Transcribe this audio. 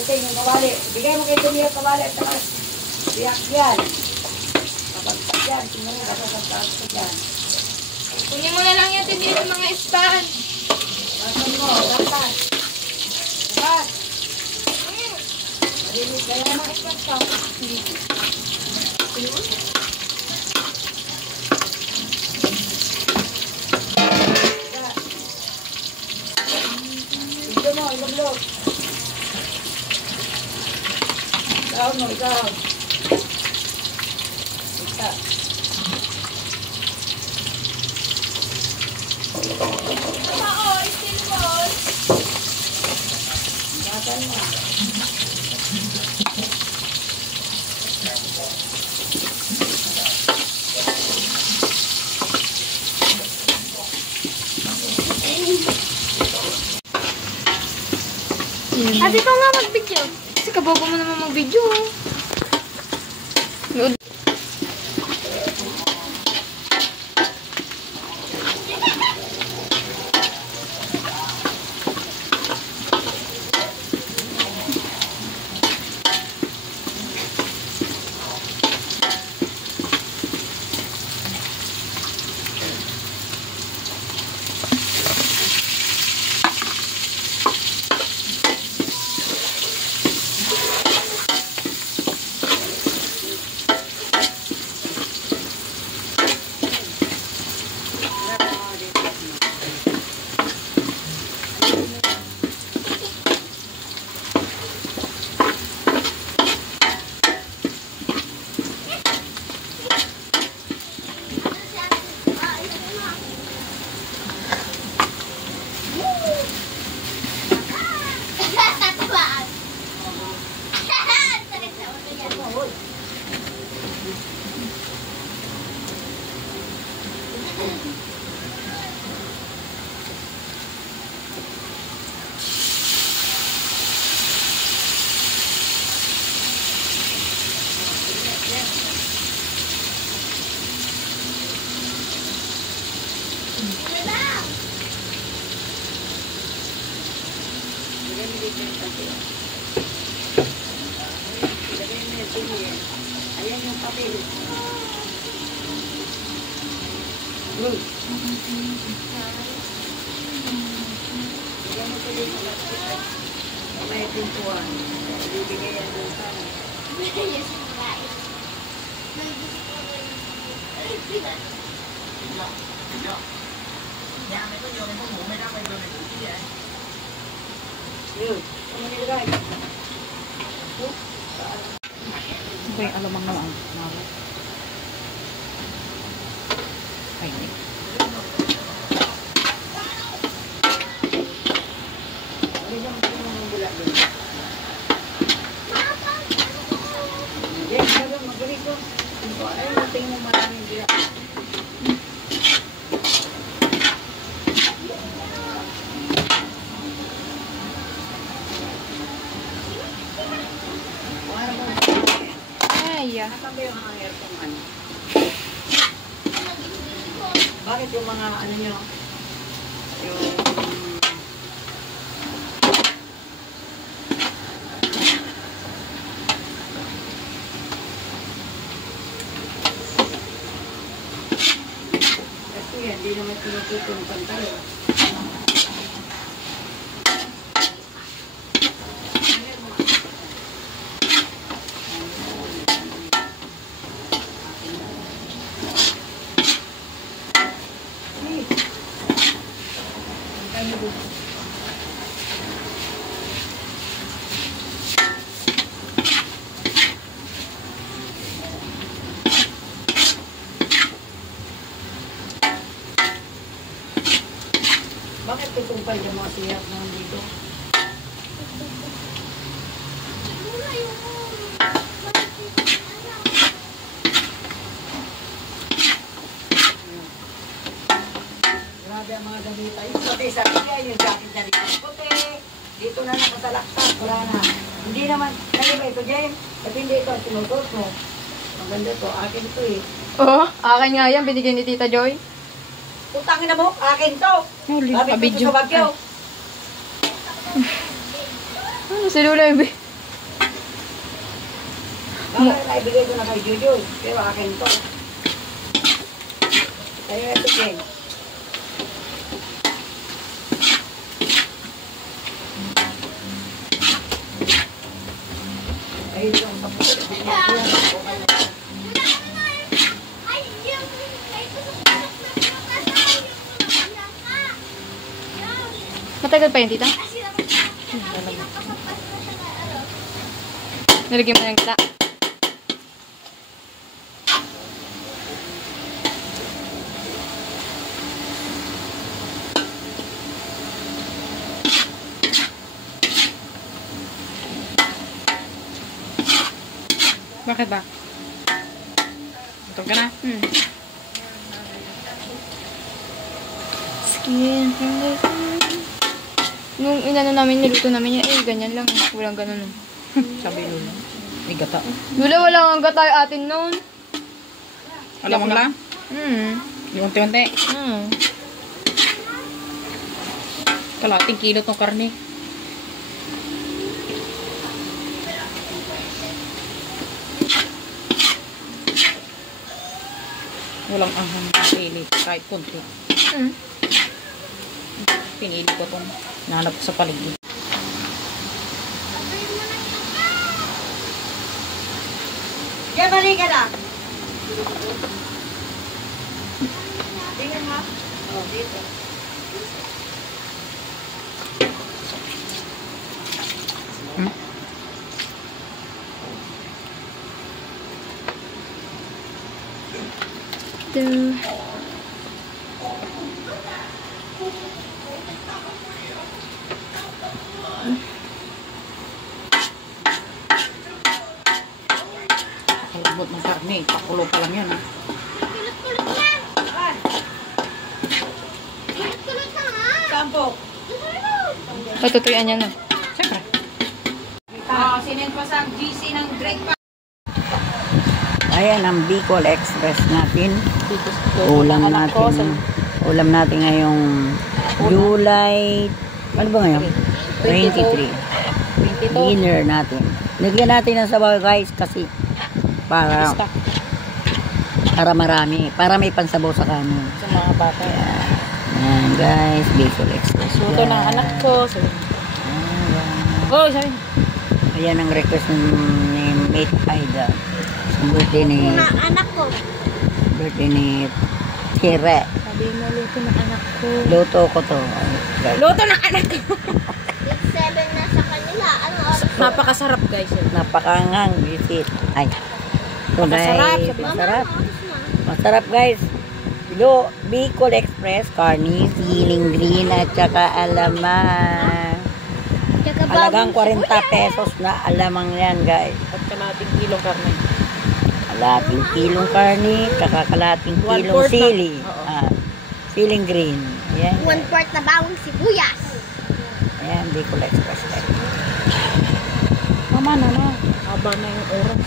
puting yung kawali. Bigay mo kayo tumiyot kawali at saka biyak yan. Kapag yan, tingnan mo kapag ang taas ko dyan. Kunin mo na lang yan din sa mga stand. Basan mo, basan. Bas. Marinig ka yan. Mga stand pa. Ito mo, ilog-log. Ikaw mo, ikaw. Ika. Basan mo. Ate, ikaw nga mag-video. Kasi kabobo mo naman mag-video. Load. Ayan yung papel. Ayan mo tuloy yung plastic. May pintuan. Bibigay yan doon sa amin. Yun. Ano nilagay? Ito yung alamang na lang. Ay, hindi. Bakit yung mga ano nyo? Yung kasi yan, hindi naman pinuputo ng pantalo. Bakit tutumpay yung mga siyap na dito? Grabe ang mga gamita. Yung puti sa kanya, yung jacket na rin puti. Dito na nakatalaktak. Wala na. Hindi naman, kaya ba ito, Jen? At hindi ito ang sinutot mo. Maganda to. Akin ito eh. Oo, akin nga yan. Binigyan ni Tita Joy. Utangin na mo, akin to. Ay, Sabi ko video. sa bagyo. Ano, si Lola yung naibigay ko na kay Jojo. Pero akin to. Kaya ito din. Ayun yung tapos. Matagal pa yun, tita? Nalagyan mo ng gata. Bakit ba? Ito ka na? Skin from the sun. Nung inano namin, niluto namin yan, ganyan lang. Walang ganun. Sabi Lula. May gata. Lula, wala kang gatay atin noon. Alam mo lang? Yung unti-unti. Kalating kilo tong karne. Walang ahang pili. Kahit kunti. Pinili ko itong nahanap ko sa paligid. Kaya balik ka na. Tingnan mo. Oh, dito. Ito. Kalabot ng karne. Pakulo pa lang yun. Ha? Sampo. Patutuyan niya na. Siyempre. Sinend pa sa GC ng Drake pa. Ayan ang Bicol Express natin. Ulam natin. Ulam natin ngayong July, ano ba ngayon? 23. Dinner natin. Nagyan natin ng sabaw guys kasi para marami. Para may pansabaw sa kanin. Sa mga bata. Ayan guys, Bicol Express. Luto ng anak ko. Oh, sabi. Ayan ang request ni Mate Aida. Birthday ni anak ko. Tire. Sabi mo, luto ng anak ko. Luto ko to. Luto ng anak ko. 7 na sa kanila. Ano oras? Napakasarap guys. Napakangang visit. Ay. So Masarap, guys, sabi. masarap. Masarap guys. Bicol Express, carne, siling green at saka alaman. Halagang 40 pesos na alamang yan guys. At kalating kilong karne. Kalating kilong karne, tsaka kalating kilong 1/4 sili. Oo. Siling green. Yan. 1/4 na bawang sibuyas. Ayan, Bicol Express guys. Mama. Haba na yung oras.